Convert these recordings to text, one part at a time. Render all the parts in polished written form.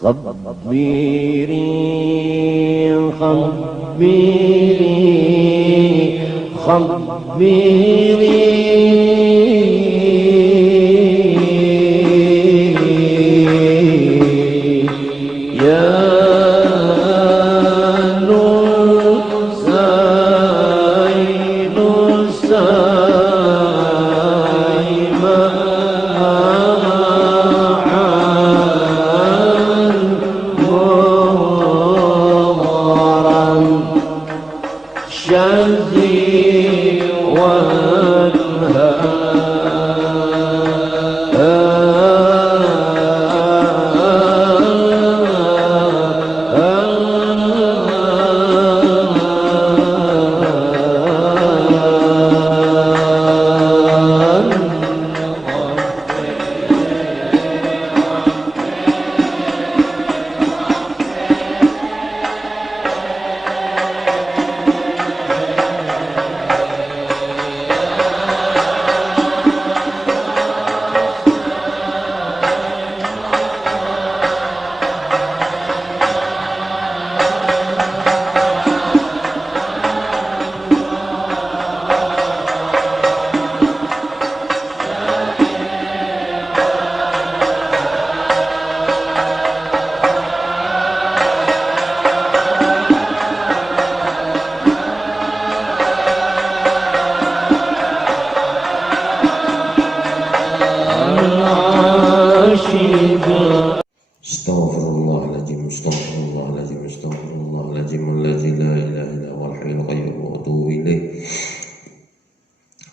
خبري خبري خبري يا Astaghfirullahaladzim, astaghfirullahaladzim, astaghfirullahaladzim, alladzi la ilaha illa huwal hayyul qayyum wa atubu ilaih.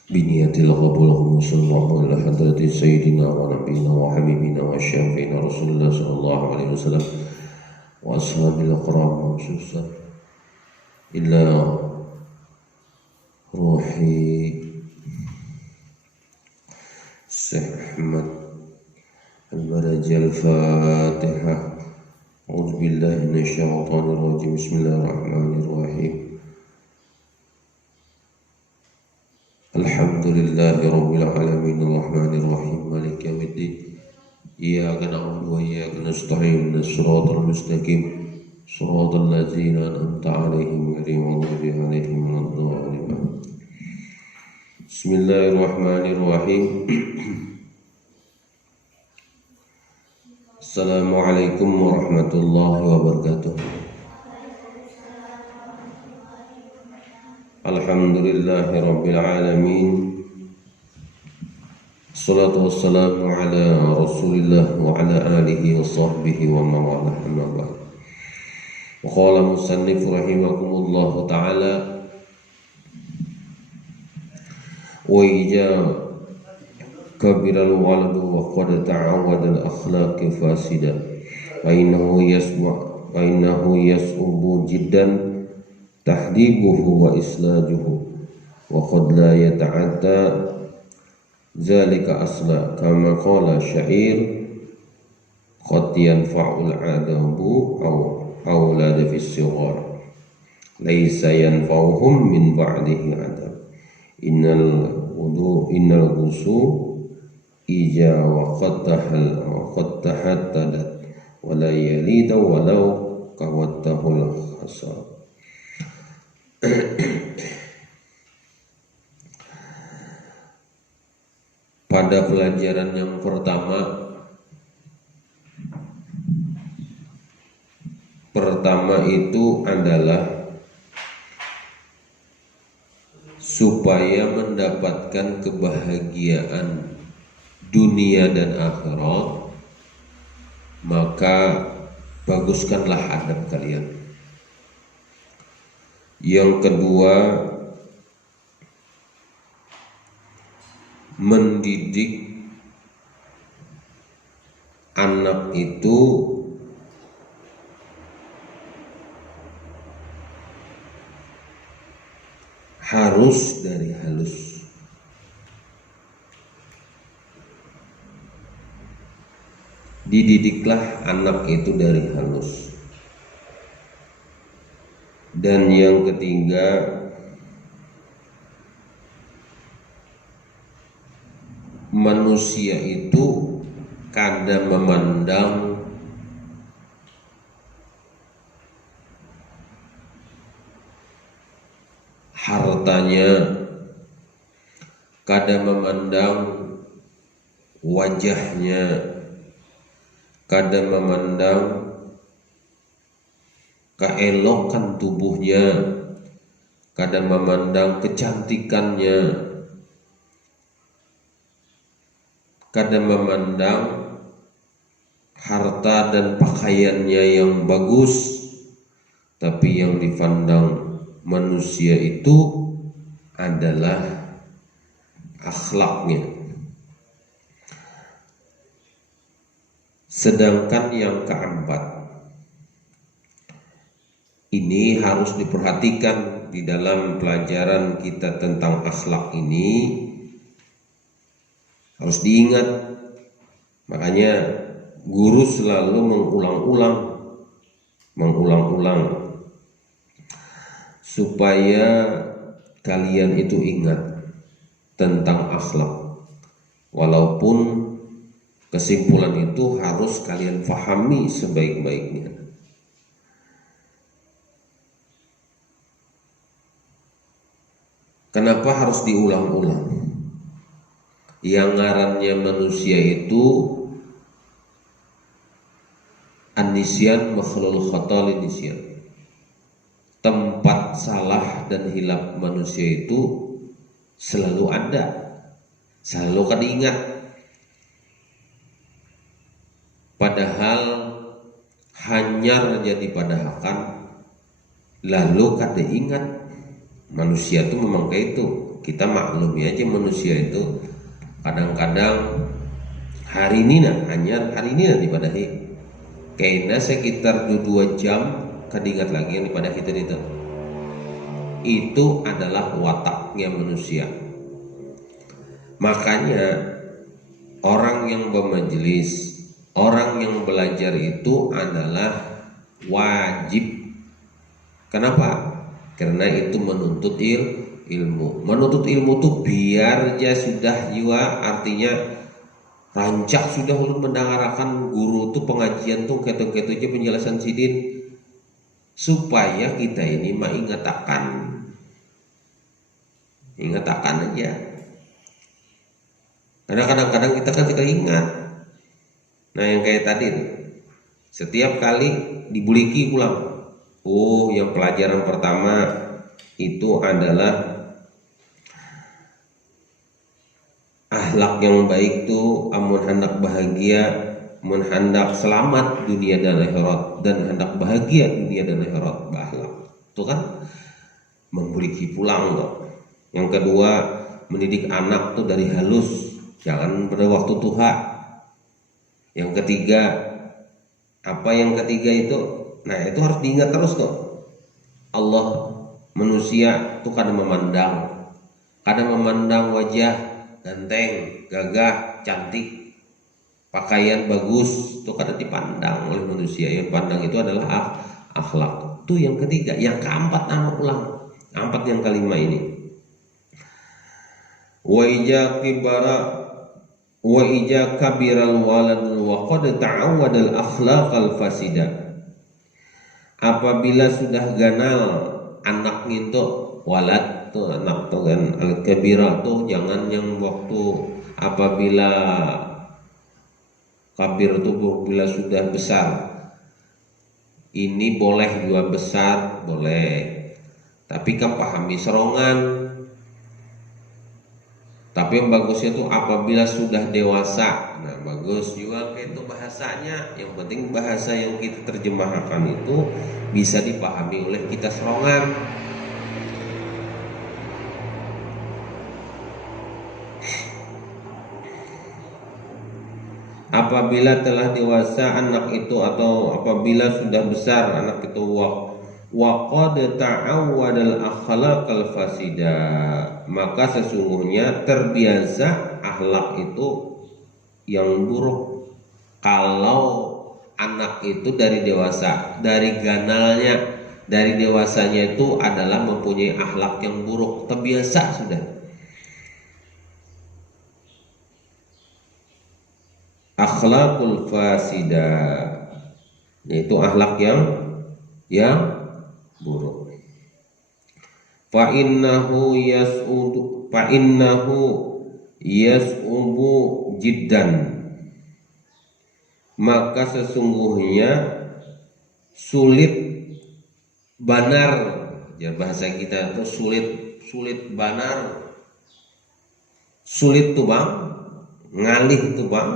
Biniyatil qabul sallallahu ala hadrati sayyidina wa nabiyina wa habibina wa syafiina Rasulullah sallallahu alaihi wasallam wa ashabil kiram khususan illa ruhi Syekh Ahmad Al-Baraji Al-Fatihah. A'udzu billahi minasyaitonir rajim. Bismillahirrahmanirrahim. Alhamdulillahi rabbil alamin arrahmanir rahim maliki yaumiddin. Iyyaka na'budu wa iyyaka nasta'in ihdinas siratal mustaqim siratal ladzina an'amta 'alaihim ghairil maghdubi 'alaihim waladdallin. Bismillahirrahmanirrahim. Assalamualaikum warahmatullahi wabarakatuh. Alhamdulillahi rabbil alamin. Assalatu wassalamu ala rasulillah wa ala alihi wa sahbihi wa mawalah, amma ba'd. Wa qala musannif rahimakumullahu ta'ala wa ija kabiral waladu wa qad ta'awwada al-akhlaqi fasida fa innahu yas'ubu jiddan tahdibuhu wa islajuhu wa qad la yata'adda zalika asla kama qala syair qad yanfa'ul adabu awlada fis sighar laysa yanfa'uhum min ba'dihi adab innal wudu ija wa qad tahattadat wa la yalida walau kawattahul khasab. Pada pelajaran yang pertama itu adalah supaya mendapatkan kebahagiaan dunia dan akhirat, maka baguskanlah adab kalian. Yang kedua, mendidik anak itu harus dari halus. Dididiklah anak itu dari halus. Dan yang ketiga, manusia itu kadang memandang hartanya, kada memandang wajahnya, kada memandang keelokan tubuhnya, kada memandang kecantikannya, kada memandang harta dan pakaiannya yang bagus, tapi yang dipandang manusia itu adalah akhlaknya. Sedangkan yang keempat, ini harus diperhatikan di dalam pelajaran kita tentang akhlak ini, harus diingat. Makanya guru selalu mengulang-ulang supaya kalian itu ingat tentang akhlak. Walaupun kesimpulan itu harus kalian fahami sebaik-baiknya. Kenapa harus diulang-ulang? Yang ngarannya manusia itu an-nisyan makhlul khata nisyan. Tempat salah dan hilaf manusia itu selalu ada, selalu kan ingat. Padahal hanyar jadi padahakan, lalu kada ingat. Manusia itu memang kayak itu. Kita maklumi aja manusia itu kadang-kadang hari ini hanyar, hari ini dipadahi. Kayaknya sekitar 2 jam kadingat lagi yang dipadahi tadi itu. Itu adalah wataknya manusia. Makanya orang yang bermajelis, orang yang belajar itu adalah wajib. Kenapa? Karena itu menuntut ilmu. Menuntut ilmu tuh biar dia sudah jiwa, artinya rancak sudah ulun mendengarkan guru tuh pengajian tuh keto-keto aja penjelasan sidin, supaya kita ini ingatakan aja. Karena kadang-kadang kita kan tidak ingat. Nah yang kayak tadi, setiap kali dibuliki ulang. Oh, yang pelajaran pertama itu adalah akhlak yang baik tuh amun hendak bahagia, amun hendak selamat dunia dan akhirat, dan hendak bahagia dunia dan akhirat berakhlak. Itu kan membuliki pulang tuh. Yang kedua, mendidik anak tuh dari halus, jangan pada waktu tuha. Yang ketiga, apa yang ketiga itu? Nah itu harus diingat terus tuh. Allah manusia tuh kadang memandang wajah ganteng, gagah, cantik, pakaian bagus, tuh kadang dipandang oleh manusia. Yang pandang itu adalah akhlak. Itu yang ketiga. Yang keempat ulang. Keempat yang kelima ini. Wa ija kabiral waladul wa qad ta'awwadal akhlaqal fasida. Apabila sudah ganal anak itu, walad tuh anak tuh kan, al-kabira tuh jangan yang waktu apabila kabir tuh bila sudah besar. Ini boleh juga besar, boleh. Tapi kan pahami serongan. Tapi yang bagusnya tuh apabila sudah dewasa. Nah bagus juga kayak itu bahasanya. Yang penting bahasa yang kita terjemahkan itu bisa dipahami oleh kita serongan. Apabila telah dewasa anak itu, atau apabila sudah besar anak itu, waqad ta'awwadal akhlaqal fasida, maka sesungguhnya terbiasa akhlak itu yang buruk. Kalau anak itu dari dewasa, dari ganalnya, dari dewasanya itu adalah mempunyai akhlak yang buruk, terbiasa sudah. Akhlakul fasida, yaitu akhlak yang buruk. fa innahu yas'ubu jiddan, maka sesungguhnya sulit banar, ya bahasa kita itu sulit banar, sulit tuh bang, ngalih tuh bang,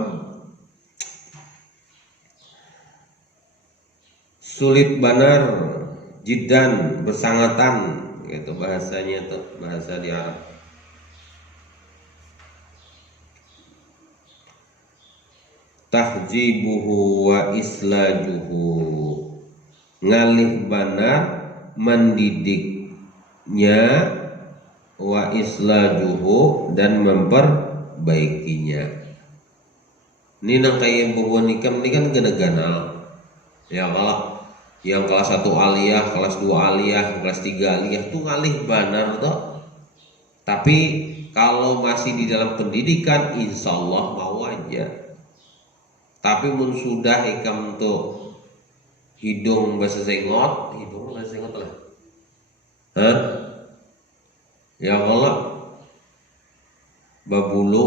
sulit banar, jiddan bersangatan, gitu bahasanya tuh, bahasa di Arab. Tahjibuhu wa islajuhu, ngalih banar mendidiknya, wa islajuhu dan memperbaikinya. Ini nang kayak bubuan nikam ini kan gana-gana ya, kalau yang kelas 1 aliyah, kelas 2 aliyah, kelas 3 aliyah tuh ngalih banar toh. Tapi kalau masih di dalam pendidikan insya Allah mau aja. Tapi mun sudah ikam tuh hidung bahasa sengot lah. Hah? Ya Allah, babulu,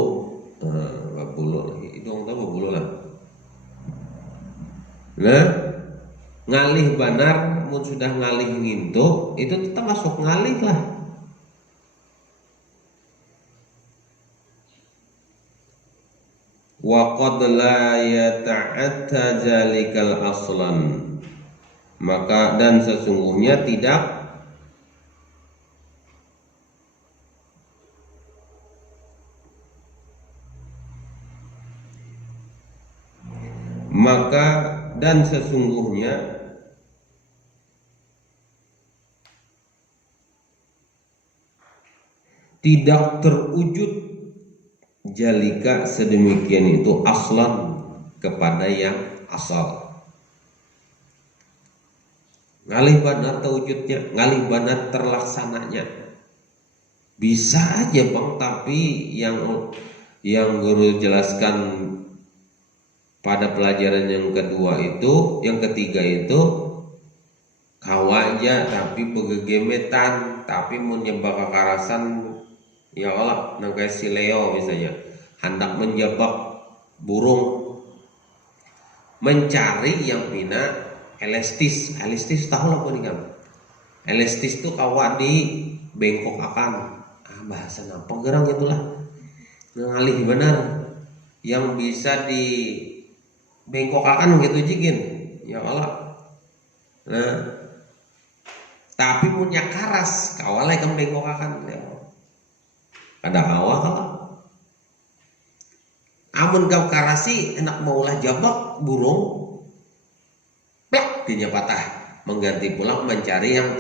babulu lagi, hidung tuh babulu lah. Nah, ngalih banar, mun sudah ngalih ngintu, itu tetap masuk ngalih lah. Wa qad la yata'atta zalikal aslan, maka dan sesungguhnya tidak tidak terwujud jalika sedemikian itu aslan kepada yang asal. Ngalih banar terwujudnya, ngalih banar terlaksananya bisa aja bang, tapi yang guru jelaskan pada pelajaran yang kedua itu, yang ketiga itu kawaja tapi begegemetan, tapi menyebab kekerasan. Ya Allah, nangkai si Leo misalnya hendak menjebak burung, mencari yang pina elastis tahu lah pun kan? Elastis tuh kawat di bengkok akan, bahasa apa gerang itulah, ngalih benar, yang bisa di bengkok akan gitu jikin, ya Allah. Nah, tapi punya karas, kawalnya kan bengkok akan, ya Allah. Ada awal kalau amun kau karasi enak maulah jabak burung plak dinya patah, mengganti pulang mencari yang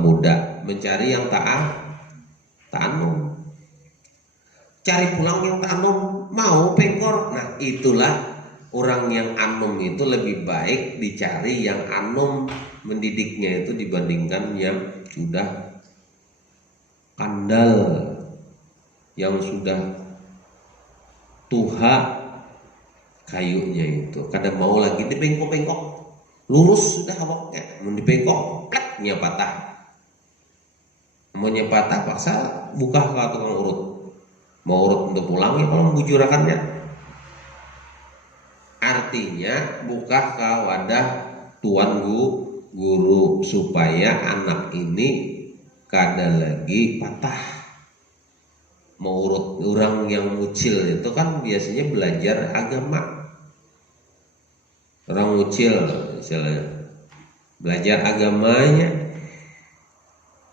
muda, mencari yang ta'anum, cari pulang yang ta'anum mau pengkor. Nah itulah orang yang anum itu lebih baik dicari yang anum mendidiknya itu dibandingkan yang sudah kandal, yang sudah tuha kayunya itu kadang mau lagi dibengkok-bengkok lurus sudah awaknya, mau dibengkok plaknya patah, mau patah paksa buka ke tukang urut, mau urut untuk pulang ya kalau membujurakannya, artinya buka ke wadah tuan guru supaya anak ini kada lagi patah. Mau urut orang yang mucil itu kan biasanya belajar agama. Orang mucil misalnya belajar agamanya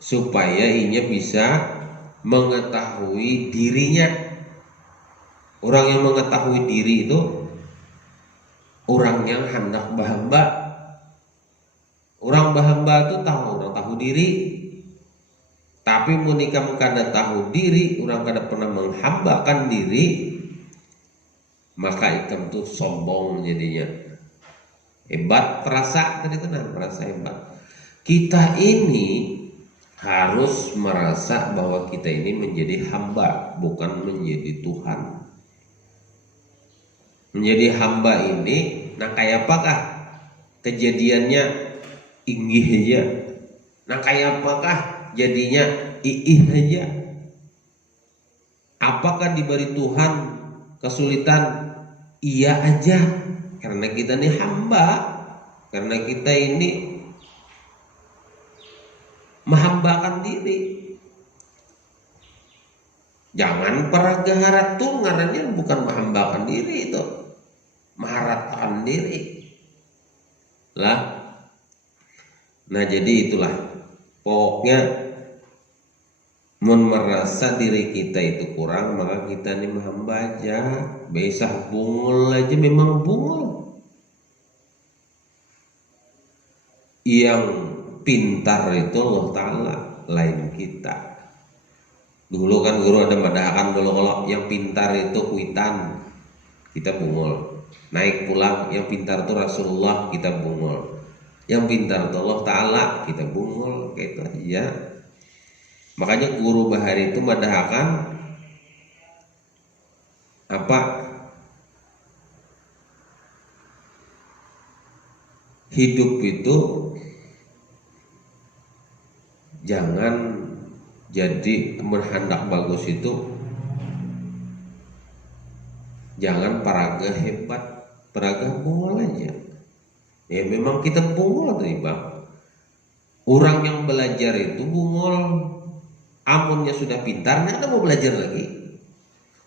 supaya inya bisa mengetahui dirinya. Orang yang mengetahui diri itu orang yang hendak bahamba. Orang bahamba itu orang tahu diri. Tapi menikah kada tahu diri, orang kada pernah menghambakan diri, maka ikam tuh sombong jadinya. Hebat terasa tadi itu merasa hebat. Kita ini harus merasa bahwa kita ini menjadi hamba, bukan menjadi Tuhan. Menjadi hamba ini, nah kayak apakah kejadiannya inggih aja. Nah kayak apakah jadinya iih aja? Apakah diberi Tuhan kesulitan? Iya aja, karena kita ini hamba, karena kita ini menghambakan diri. Jangan peragaharat tuh ngarannya bukan menghambakan diri, itu maharatan diri lah. Nah jadi itulah pokoknya, mun merasa diri kita itu kurang, maka kita ini menghamba aja. Besah bungul aja, memang bungul. Yang pintar itu Allah Ta'ala, lain kita. Dulu kan guru ada madahakan dulu, kalau yang pintar itu kuitan, kita bungul. Naik pulang, yang pintar itu Rasulullah, kita bungul. Yang pintar itu Allah Ta'ala, kita bungul. Kayak itu aja. Makanya guru Bahari itu madahakan apa? Hidup itu jangan jadi berhendak bagus itu, jangan paraga hebat, paraga bungol aja. Ya memang kita bungol tadi bang. Orang yang belajar itu bungol, amunnya sudah pintar, nggak ada mau belajar lagi.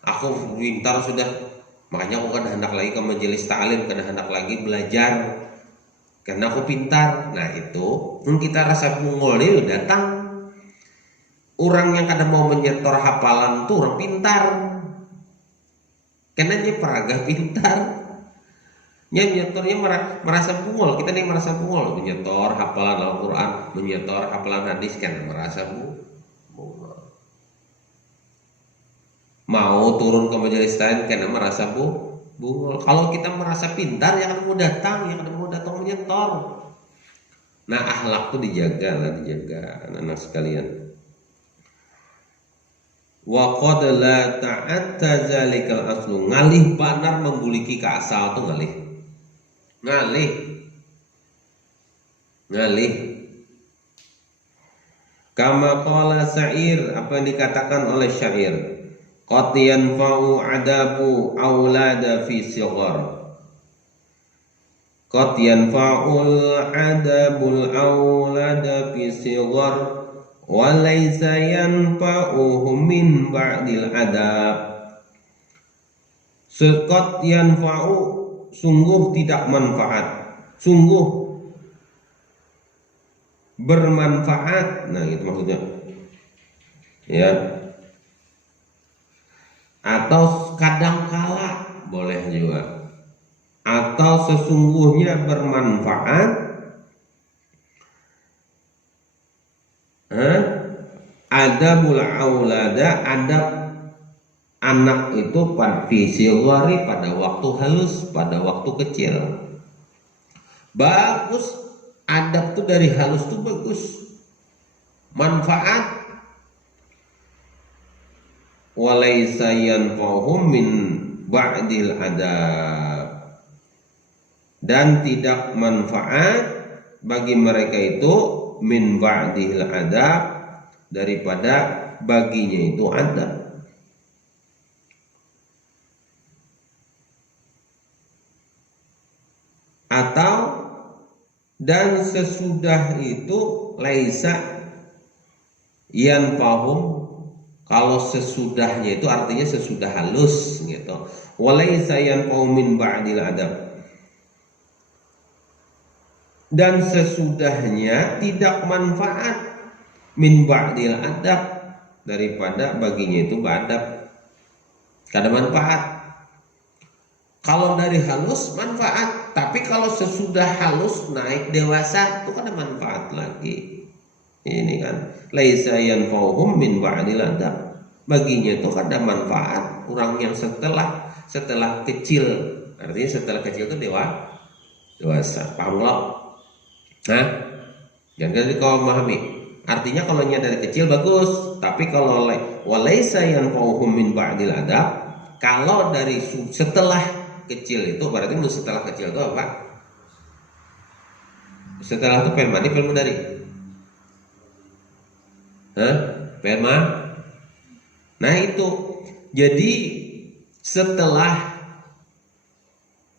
Aku pintar sudah, makanya aku kan hendak lagi ke majelis ta'lim, kan hendak lagi belajar, karena aku pintar. Nah itu, kita rasa bungol itu datang. Orang yang kadang mau menyetor hafalan tuh orang pintar, karena dia peragah pintar. Nyetornya merasa bungol. Kita nih merasa bungol, menyetor hafalan Al-Quran, menyetor hafalan hadis, kan merasa bungol. Mau turun ke majelis lain karena merasa bungol. Kalau kita merasa pintar, yang mau datang, menyetor. Nah akhlak tuh dijaga anak-anak sekalian. Wa qad la ta'atta zalikal aslu, ngalih panar membuliki ke asal tuh ngalih. Kama qala syair, apa yang dikatakan oleh syair, qad yanfa'u adabu aulada fi sighar. Qad yanfa'ul adabul aulada fi sighar wa laysa yanfa'uhum min ba'dil adab. Qad yanfa'u, sungguh tidak manfaat, sungguh bermanfaat. Nah itu maksudnya ya. Atau kadangkala boleh juga, atau sesungguhnya bermanfaat adabul aulada, adab anak itu pada fisilwari, pada waktu halus, pada waktu kecil. Bagus, adab tuh dari halus tuh bagus, manfaat. Walaysa yanfa'uhum min ba'dil adab, dan tidak manfaat bagi mereka itu min ba'dil adab, daripada baginya itu adab. Atau dan sesudah itu laisa yanfa'uhum, kalau sesudahnya itu artinya sesudah halus gitu. Walaysa yanfa'u min ba'dil adab, dan sesudahnya tidak manfaat min ba'dil adab, daripada baginya itu adab. Kada manfaat. Kalau dari halus manfaat, tapi kalau sesudah halus naik dewasa itu kan ada manfaat lagi. Ini kan laisa yanfa'uhum min ba'dil adab, baginya itu ada manfaat orang yang setelah kecil, artinya setelah kecil itu dewasa. Paham nggak? Nah, jangan kau memahami. Artinya kalau nya dari kecil bagus, tapi kalau walaisa yanfa'uhum min ba'dil adab, kalau dari setelah kecil itu berarti setelah kecil itu apa? Setelah itu film mandi, film dari Sperma. Nah itu. Jadi setelah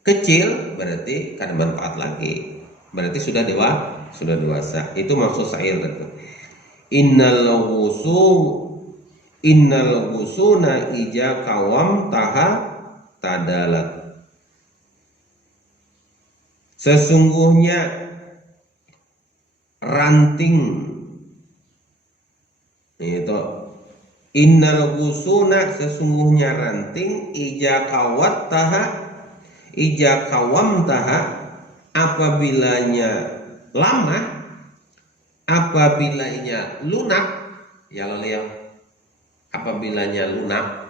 kecil berarti kan manfaat lagi. Berarti sudah dewasa. Itu maksud sa'ir itu. Innal ghusuna ija kawam taha tadalat. Sesungguhnya ranting itu innal ghusuna sesungguhnya ranting ija kawam taha apabilanya lama apabilanya lunak ya leliang apabilanya lunak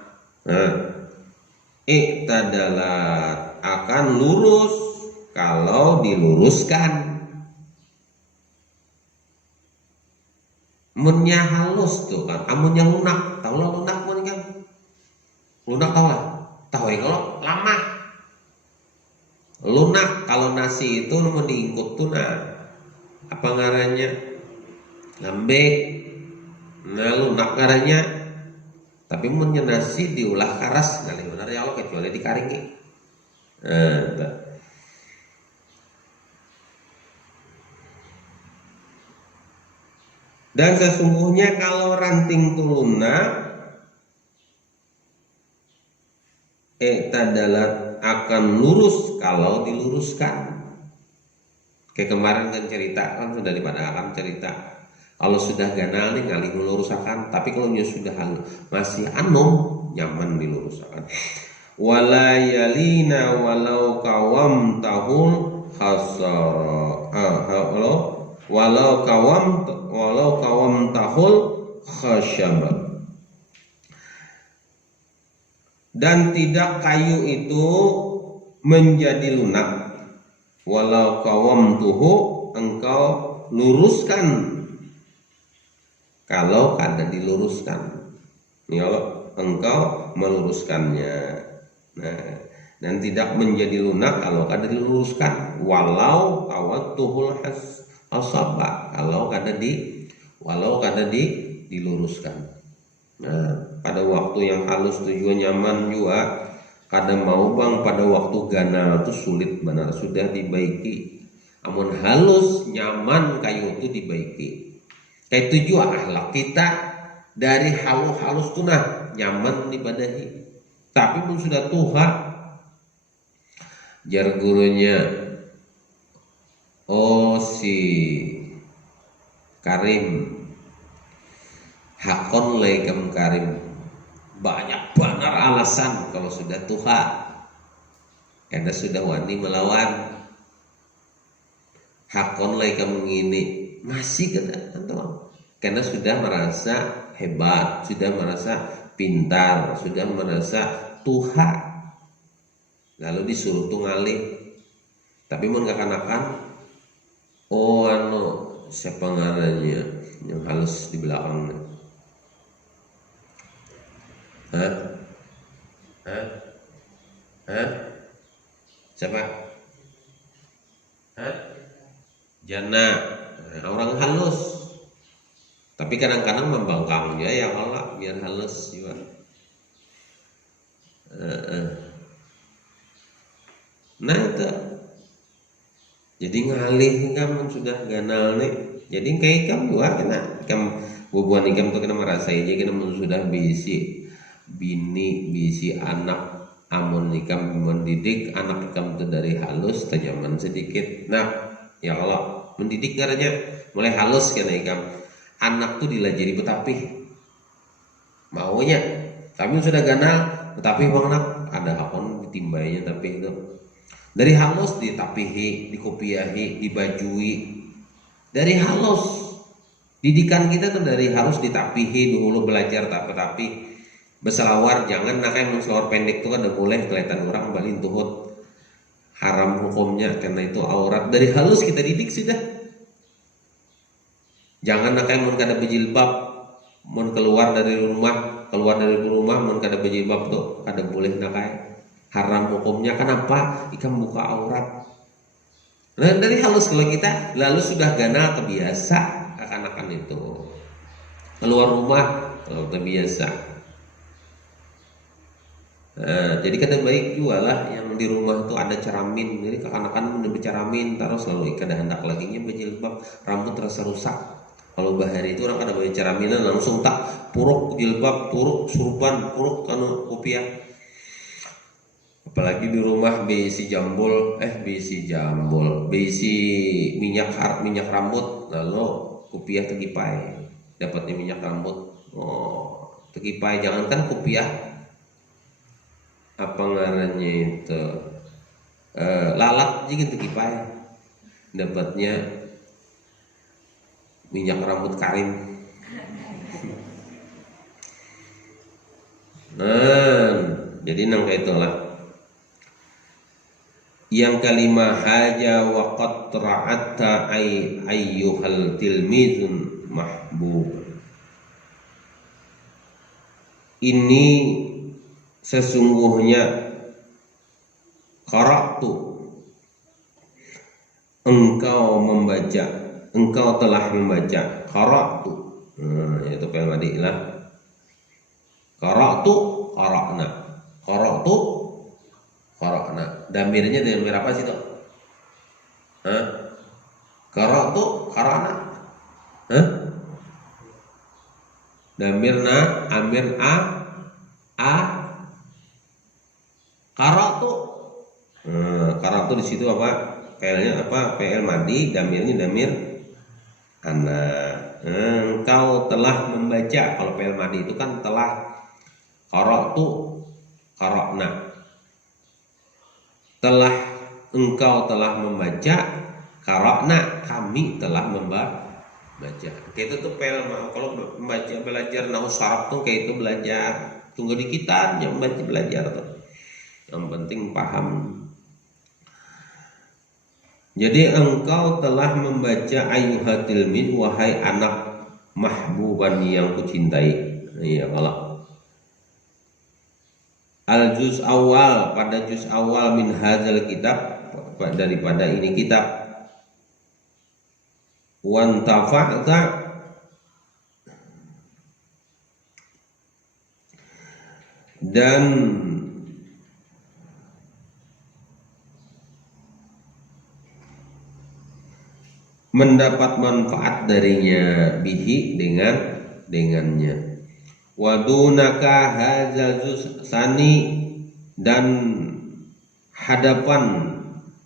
iktadalat akan lurus kalau diluruskan. Munnya halus tuh kan, amunnya lunak, tahu lah lunak mun kan? Lunak tahu lah, tahu ya kalau lama. Lunak kalau nasi itu mau diingkut tuh apa ngarannya? Lembek. Nah lunak ngarannya. Tapi munnya nasi diolah karas, ngali benar ya Allah kecuali dikaringi. Dan sesungguhnya kalau ranting tuluna tadalat akan lurus kalau diluruskan. Kayak kemarin kan cerita kan sudah akan cerita. Kalau sudah ganal nih ngalih meluruskan, tapi kalau dia sudah masih anum nyaman diluruskan. Wala yalina walau kawam tahul khasara. Walau kawam tahul khasyaba. Dan tidak kayu itu menjadi lunak. Walau kawam tuhu engkau luruskan kalau kada diluruskan. Ya Allah, engkau meluruskannya. Nah, dan tidak menjadi lunak kalau kada diluruskan. Walau kawatuhul asaba kalau kada diluruskan. Nah, pada waktu yang halus tujuan nyaman juga kada mau bang pada waktu ganal itu sulit benar sudah dibaiki. Amun halus nyaman kayu itu dibaiki. Kayak tujuh akhlak kita dari halus tuh nyaman dibadahi. Tapi pun sudah tuha jar gurunya si Karim hakon laikam Karim banyak benar alasan kalau sudah tuha karena sudah wani melawan hakon laikam ngini masih karena sudah merasa hebat, sudah merasa pintar, sudah merasa tuha lalu disuruh tuh ngalih tapi mun kekanakan siapa ngarannya yang halus di belakangnya? Siapa? Jana. Orang halus. Tapi kadang-kadang membangkangnya ya Allah biar halus juga. Nah itu. Jadi ngalih ikam sudah ganal nih. Jadi kayak ikam juga kena ikam bubuhan ikam tuh kena merasa aja kena sudah bisi bini bisi anak amun ikam mendidik anak ikam tuh dari halus tanyaman sedikit. Nah ya Allah mendidik karena mulai halus kena ikam anak tuh dilajari betapih maunya tapi sudah ganal betapih bang anak ada hakon ditimbainya tapi itu dari halus ditapihi, dikopiahi, dibajui. Dari halus. Didikan kita tuh dari halus ditapihi, dulu belajar tapi berselawar jangan nakai selawar pendek tuh kan udah boleh kelihatan orang balin tuhut haram hukumnya karena itu aurat. Dari halus kita didik sudah. Jangan nakai mun kada berjilbab, mun keluar dari rumah mun kada berjilbab tuh kada boleh nakai. Haram hukumnya kenapa? Ikan buka aurat. Nah dari halus kalau kita lalu sudah ganal terbiasa kekanakan itu. keluar rumah kalau terbiasa. Nah, jadi kadang baik juga lah yang di rumah tuh ada ceramin. Jadi kekanakan udah berceramin, taruh selalu ikan hendak lagi nya berjilbab, rambut terasa rusak. Kalau bahari itu orang kada bawa ceraminan langsung tak puruk jilbab, puruk surban, puruk kanu kopiah. Apalagi di rumah besi jambol, besi minyak rambut, lalu kopiah tegipai, dapatnya minyak rambut. Oh, tegipai, jangankan kopiah, apa ngarannya itu lalat juga tegipai, dapatnya minyak rambut karim. Nah, jadi nang kayak itulah. Yang kelima, haja wa qad ra'atta ayyuhal tilmizun mahbub. Ini sesungguhnya qara'tu, engkau telah membaca. Qara'tu, itu fi'il madhi lah. Qara'tu, qara'na. Qara'tu, qara'na. Damirnya damir apa sih tuh? Qara'tu, qara'na. Damirna amir a qara'tu. Qara'tu di situ apa? Fi'ilnya apa? Fi'il madhi, damirnya damir ana. Engkau telah membaca. Kalau fi'il madhi itu kan telah. Qara'tu, qara'na. Engkau telah membaca, qara'na, kami telah membaca. Itu tuh kalau belajar nahwu saraf tuh kayak itu belajar. Tunggu di kita yang belajar tuh. Yang penting paham. Jadi engkau telah membaca ayyuhal tilmid, wahai anak mahbuban yang kucintai. Iya kalau al-juz awal, pada juz awal min hadzal kitab, daripada ini kitab. Wan tafa'ta, dan mendapat manfaat darinya, bihi, dengannya. Wadunaka hadzal sani, dan hadapan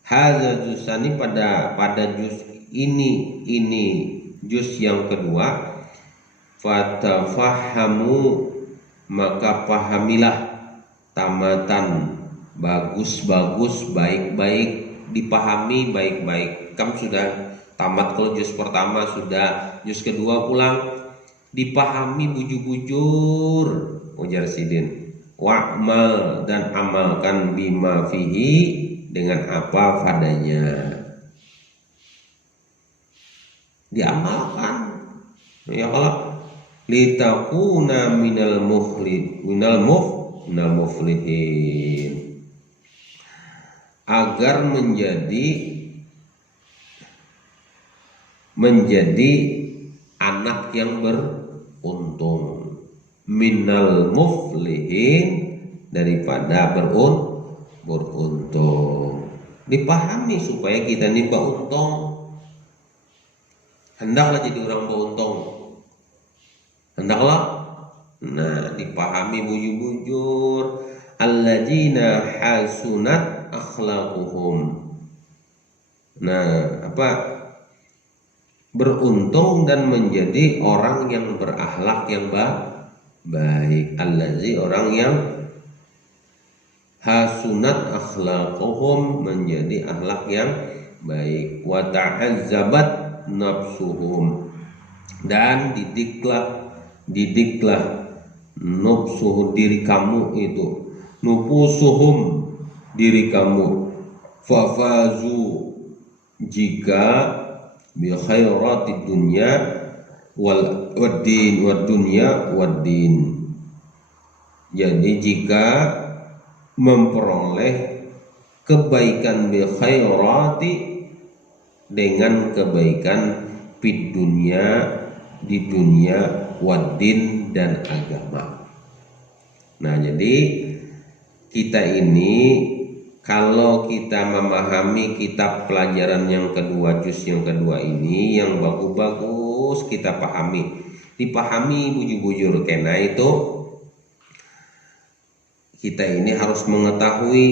hadzal sani pada juz ini juz yang kedua. Fatafahamu, maka pahamilah, tamatan, bagus, baik-baik, dipahami baik-baik. Kamu sudah tamat kalau juz pertama, sudah juz kedua pulang, dipahami bujur-bujur, ujar Sidin. Wa'mal, dan amalkan, bima fihi, dengan apa padanya, diamalkan. Ya kalau litakuna minal muflihin, agar menjadi anak yang beruntung. Minal muflihin, daripada beruntung. Dipahami supaya kita ini beruntung. Hendaklah jadi orang beruntung. Hendaklah. Nah, dipahami bujur-bujur. Alladzina hasunat akhlaquhum. Nah, apa? Beruntung dan menjadi orang yang berakhlak yang baik. Allazi, orang yang hasunat akhlaquhum, menjadi akhlak yang baik. Wa ta'azzabat nafsuhum, dan didiklah nafsuhum, diri kamu itu, nufusuhum, diri kamu, fafazu, jika bi khairati dunya wad din. Jadi jika memperoleh kebaikan, bi khairati, dengan kebaikan, fid dunya, di dunia, waddin dan agama. Nah, jadi kita ini kalau kita memahami kitab pelajaran yang kedua, juz yang kedua ini yang bagus-bagus kita pahami, dipahami bujur-bujur kena itu kita ini harus mengetahui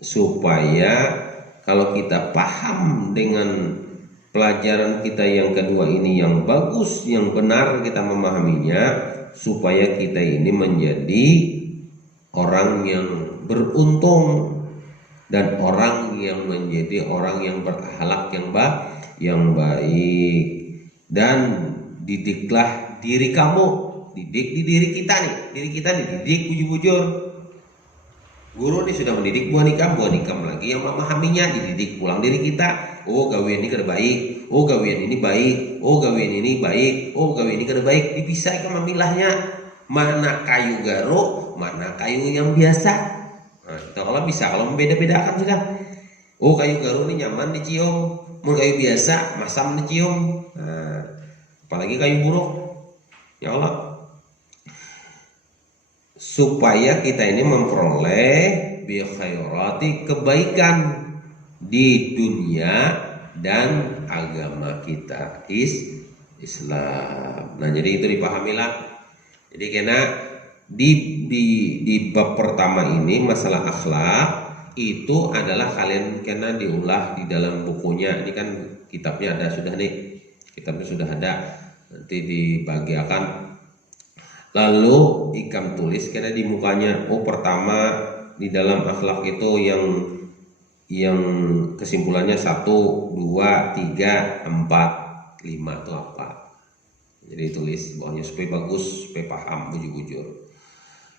supaya kalau kita paham dengan pelajaran kita yang kedua ini yang bagus, yang benar kita memahaminya, supaya kita ini menjadi orang yang beruntung dan orang yang menjadi orang yang berakhlak yang baik. Dan didiklah diri kamu, didik di diri kita nih, didik bujur-bujur. Guru ini sudah mendidik buah nikam lagi yang memahaminya, dididik pulang diri kita. Oh, gawean ini kada baik, oh gawean ini baik, oh gawean ini baik, oh gawean ini kada baik. Dipisah kan memilahnya, mana kayu garuk, mana kayu yang biasa. Nah, kita kalau bisa, kalau membeda-bedakan sudah. Oh, kayu garuk ini nyaman dicium, mau kayu biasa masam dicium. Nah, apalagi kayu buruk, ya Allah. Supaya kita ini memperoleh bi khairati, kebaikan di dunia dan agama kita Islam. Nah, jadi itu dipahamilah. Jadi kena di bab pertama ini masalah akhlak itu adalah kalian kena diulah di dalam bukunya. Ini kan kitabnya ada sudah nih. Kitabnya sudah ada. Nanti dibagiakan. Lalu ikam tulis kena di mukanya. Oh, pertama di dalam akhlak itu yang kesimpulannya 1, 2, 3, 4, 5 itu apa? Jadi tulis bawahnya supaya bagus, supaya paham bujur-bujur.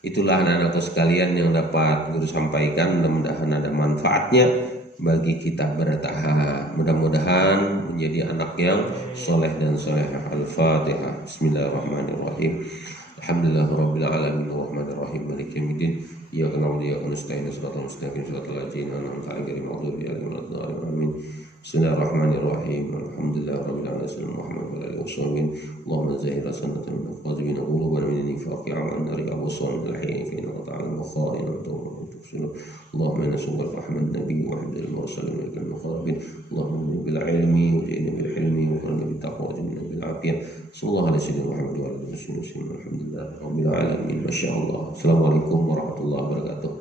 Itulah anak-anakku sekalian yang dapat guru sampaikan. Mudah-mudahan ada manfaatnya bagi kita bertahap. Mudah-mudahan menjadi anak yang soleh dan solehah. Al-Fatihah. Bismillahirrahmanirrahim. Alhamdulillahirabbil alamin arrahmanir rahim maliki yaumiddin iyyaka na'budu wa iyyaka nasta'in shiratal mustaqim shiratal ladzina an'amta 'alaihim ghairil maghdubi 'alaihim waladdallin amin. Bismillahirrahmanirrahim. Alhamdulillahirabbil alamin Muhammad wa alihi wasallam. Allahumma zahir sanatan min al-qadhibin quluban min nifaqi 'an nari absar al-hayy fi ta'ala wa kha'ina tufsilu. Allahumma nas'aluka rahman nabiy wa hamdal mursalin wa al-muqarrabin. Allahumma bil ilmi wa jina bil hilmi wa qurna bil taqwa wa jina bil afiyah. Sallallahu alaihi wasallam Muhammad wa alihi wasallam. Alhamdulillah rabbil alamin. Masyaallah. Assalamualaikum warahmatullahi wabarakatuh.